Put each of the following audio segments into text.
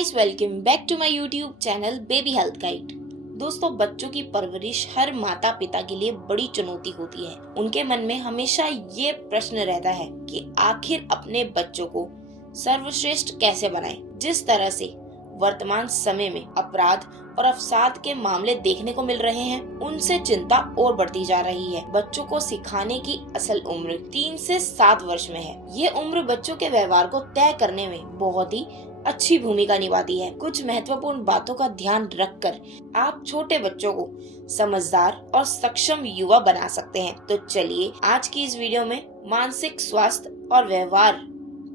Guys, welcome back to my YouTube channel baby health guide. दोस्तों, बच्चों की परवरिश हर माता पिता के लिए बड़ी चुनौती होती है। उनके मन में हमेशा ये प्रश्न रहता है कि आखिर अपने बच्चों को सर्वश्रेष्ठ कैसे बनाएं। जिस तरह से वर्तमान समय में अपराध और अवसाद के मामले देखने को मिल रहे हैं, उनसे चिंता और बढ़ती जा रही है। बच्चों को सिखाने की असल उम्र 3 से 7 वर्ष में है। ये उम्र बच्चों के व्यवहार को तय करने में बहुत ही अच्छी भूमिका निभाती है। कुछ महत्वपूर्ण बातों का ध्यान रखकर आप छोटे बच्चों को समझदार और सक्षम युवा बना सकते हैं। तो चलिए आज की इस वीडियो में मानसिक स्वास्थ्य और व्यवहार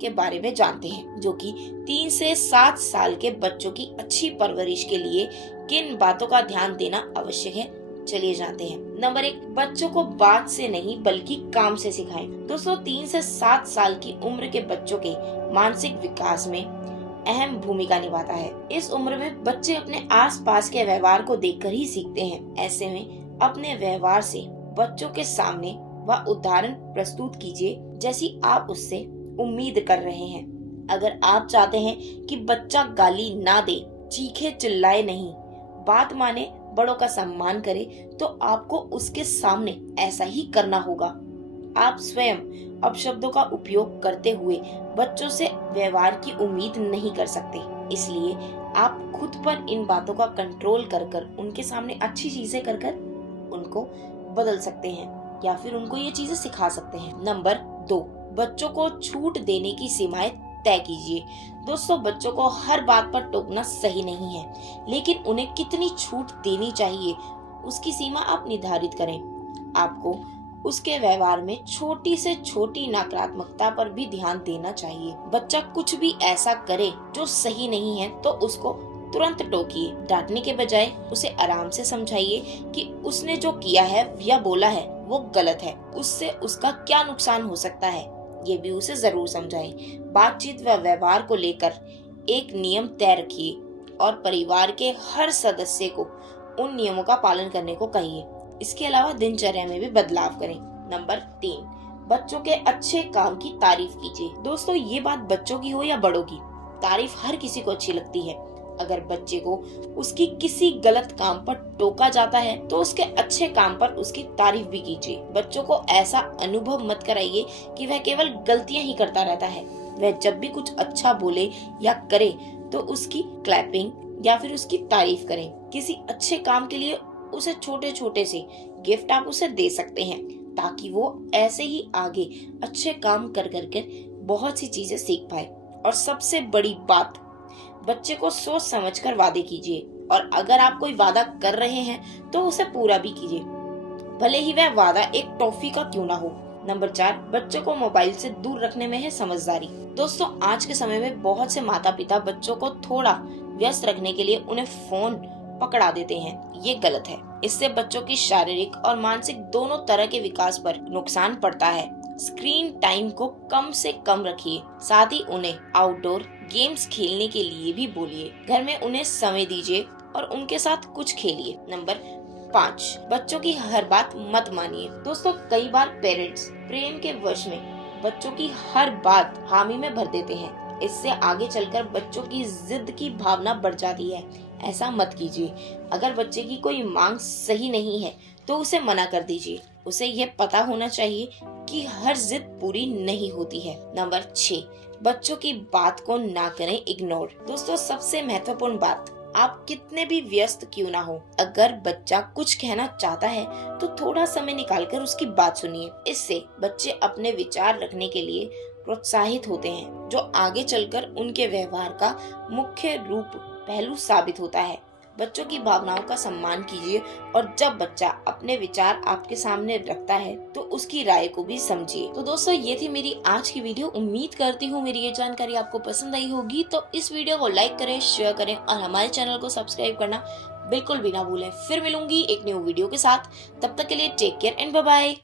के बारे में जानते हैं, जो कि 3 से 7 साल के बच्चों की अच्छी परवरिश के लिए किन बातों का ध्यान देना आवश्यक है। चलिए जानते हैं। नंबर 1, बच्चों को बात से नहीं बल्कि काम से सिखाएं। दोस्तों, 3 से 7 साल की उम्र के बच्चों के मानसिक विकास में अहम भूमिका निभाता है। इस उम्र में बच्चे अपने आसपास के व्यवहार को देखकर ही सीखते हैं। ऐसे में अपने व्यवहार से बच्चों के सामने वह उदाहरण प्रस्तुत कीजिए जैसी आप उससे उम्मीद कर रहे हैं। अगर आप चाहते हैं कि बच्चा गाली ना दे, चीखे चिल्लाए नहीं, बात माने, बड़ों का सम्मान करे, तो आपको उसके सामने ऐसा ही करना होगा। आप स्वयं अपशब्दों का उपयोग करते हुए बच्चों से व्यवहार की उम्मीद नहीं कर सकते। इसलिए आप खुद पर इन बातों का कंट्रोल कर उनके सामने अच्छी चीजें कर उनको बदल सकते हैं या फिर उनको ये चीजें सिखा सकते हैं। नंबर 2, बच्चों को छूट देने की सीमाएं तय कीजिए। दोस्तों, बच्चों को हर बात पर टोकना सही नहीं है, लेकिन उन्हें कितनी छूट देनी चाहिए उसकी सीमा आप निर्धारित करें। आपको उसके व्यवहार में छोटी से छोटी नकारात्मकता पर भी ध्यान देना चाहिए। बच्चा कुछ भी ऐसा करे जो सही नहीं है तो उसको तुरंत टोकिए। डांटने के बजाय उसे आराम से समझाइए कि उसने जो किया है या बोला है वो गलत है, उससे उसका क्या नुकसान हो सकता है, ये भी उसे जरूर समझाएं। बातचीत व व्यवहार को लेकर एक नियम तय रखिए और परिवार के हर सदस्य को उन नियमों का पालन करने को कहिए। इसके अलावा दिनचर्या में भी बदलाव करें। नंबर 3, बच्चों के अच्छे काम की तारीफ कीजिए। दोस्तों, ये बात बच्चों की हो या बड़ों की, तारीफ हर किसी को अच्छी लगती है। अगर बच्चे को उसकी किसी गलत काम पर टोका जाता है तो उसके अच्छे काम पर उसकी तारीफ भी कीजिए। बच्चों को ऐसा अनुभव मत कराइए कि वह केवल गलतियां ही करता रहता है। वह जब भी कुछ अच्छा बोले या करे तो उसकी क्लैपिंग या फिर उसकी तारीफ करें। किसी अच्छे काम के लिए उसे छोटे छोटे से गिफ्ट आप उसे दे सकते हैं, ताकि वो ऐसे ही आगे अच्छे काम कर बहुत सी चीजें सीख पाए। और सबसे बड़ी बात, बच्चे को सोच समझकर वादे कीजिए, और अगर आप कोई वादा कर रहे हैं तो उसे पूरा भी कीजिए, भले ही वह वादा एक टॉफी का क्यों ना हो। नंबर 4, बच्चों को मोबाइल से दूर रखने में है समझदारी। दोस्तों, आज के समय में बहुत से माता पिता बच्चों को थोड़ा व्यस्त रखने के लिए उन्हें फोन पकड़ा देते हैं। ये गलत है। इससे बच्चों की शारीरिक और मानसिक दोनों तरह के विकास पर नुकसान पड़ता है। स्क्रीन टाइम को कम से कम रखिए, साथ ही उन्हें आउटडोर गेम्स खेलने के लिए भी बोलिए। घर में उन्हें समय दीजिए और उनके साथ कुछ खेलिए। नंबर 5, बच्चों की हर बात मत मानिए। दोस्तों, कई बार पेरेंट्स प्रेम के वश में बच्चों की हर बात हामी में भर देते हैं। इससे आगे चलकर बच्चों की जिद की भावना बढ़ जाती है। ऐसा मत कीजिए। अगर बच्चे की कोई मांग सही नहीं है तो उसे मना कर दीजिए। उसे यह पता होना चाहिए कि हर जिद पूरी नहीं होती है। नंबर 6, बच्चों की बात को ना करें इग्नोर। दोस्तों, सबसे महत्वपूर्ण बात, आप कितने भी व्यस्त क्यों ना हो, अगर बच्चा कुछ कहना चाहता है तो थोड़ा समय निकालकर उसकी बात सुनिए। इससे बच्चे अपने विचार रखने के लिए प्रोत्साहित होते हैं, जो आगे चलकर उनके व्यवहार का मुख्य रूप पहलू साबित होता है। बच्चों की भावनाओं का सम्मान कीजिए, और जब बच्चा अपने विचार आपके सामने रखता है तो उसकी राय को भी समझिए। तो दोस्तों, ये थी मेरी आज की वीडियो। उम्मीद करती हूँ मेरी ये जानकारी आपको पसंद आई होगी। तो इस वीडियो को लाइक करें, शेयर करें और हमारे चैनल को सब्सक्राइब करना बिल्कुल भी ना भूलें। फिर मिलूंगी एक न्यू वीडियो के साथ। तब तक के लिए take care and bye bye.